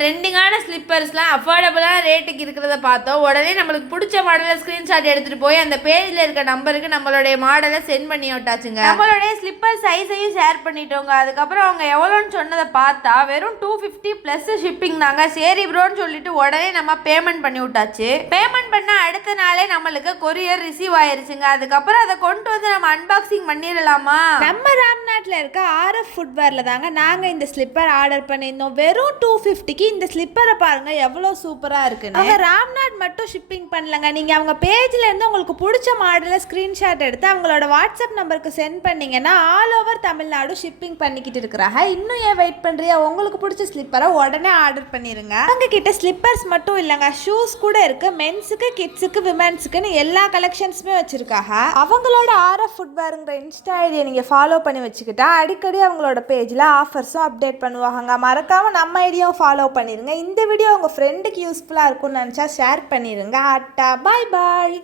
ட்ரெண்டிங்கான ஸ்லிப்பர்ஸ்லாம் அஃபோர்டபுளான ரேட்டுக்கு இருக்கிறத பார்த்தோம். உடனே நம்மளுக்கு பிடிச்ச மாடலை ஸ்க்ரீன்ஷாட் எடுத்துகிட்டு போய் அந்த பேஜில் இருக்க நம்பருக்கு நம்மளுடைய மாடலை சென்ட் பண்ணி விட்டாச்சுங்க. நம்மளுடைய ஸ்லிப்பர் சைஸையும் ஷேர் பண்ணிட்டோங்க. அதுக்கப்புறம் அவங்க எவ்வளோன்னு சொன்னதை பார்த்தா வெறும் 250 ப்ளஸ் ஷிப்பிங் தாங்க. சரி ப்ரோன்னு சொல்லிட்டு உடனே நம்ம பேமெண்ட் பண்ணி விட்டாச்சு. பேமெண்ட் பண்ண அடுத்த நாளே நம்மளுக்கு கொரியர் ரிசீவ் ஆயிருச்சுங்க. அதுக்கப்புறம் அதை கொண்டு வந்து நம்ம அன்பாக்சிங் பண்ணிடலாமா? நம்ம ராம்நாட்டில் இருக்க ஆர்எஃப் ஃபுட்வேரில் தாங்க நாங்கள் இந்த ஸ்லிப்பர் ஆர்டர் பண்ணியிருந்தோம். வெறும் 250க்கு இந்த ஸ்லிப்பரை பாருங்க எவ்வளோ சூப்பராக இருக்குன்னு. அவங்க ராம்நாட் மட்டும் ஷிப்பிங் பண்ணலங்க. நீங்கள் அவங்க பேஜில் இருந்து உங்களுக்கு பிடிச்ச மாடலை ஸ்க்ரீன்ஷாட் எடுத்து அவங்களோட வாட்ஸ்அப் நம்பருக்கு சென்ட் பண்ணீங்கன்னா ஆல் ஓவர் தமிழ்நாடு ஷிப்பிங் பண்ணிக்கிட்டு இருக்கிறாங்க. இன்னும் ஏன் வெயிட் பண்ணுறியா? உங்களுக்கு பிடிச்ச ஸ்லிப்பரை உடனே ஆர்டர் பண்ணிடுங்க. அவங்க கிட்ட ஸ்லிப்பர்ஸ் மட்டும் இல்லைங்க, ஷூஸ் கூட இருக்கு. மென்ஸுக்கு, கிட்ஸுக்கு, விமென்ஸுக்குன்னு எல்லா கலெக்ஷன்ஸுமே வச்சிருக்காங்க. அவங்களோட ஆர்எஃப் ஃபுட்வேருங்கிற இன்ஸ்டா ஐடியை நீங்கள் ஃபாலோ பண்ணி வச்சுக்கிட்டா அடிக்கடி அவங்களோட பேஜில் ஆஃபர்ஸும் அப்டேட் பண்ணுவாங்க. மறக்காமல் நம்ம ஐடியாவும் ஃபாலோ பண்ணிடுங்க. இந்த வீடியோ உங்கள் ஃப்ரெண்டுக்கு யூஸ்ஃபுல்லாக இருக்கும்னு நினச்சா ஷேர் பண்ணிடுங்க. அட்டா பாய் பாய்.